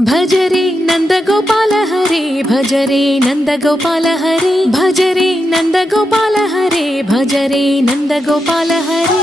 భజ రే Nandagopala Hare భజ రే Nandagopala Hare భజ రే Nandagopala Hare భజ రే Nandagopala Hare.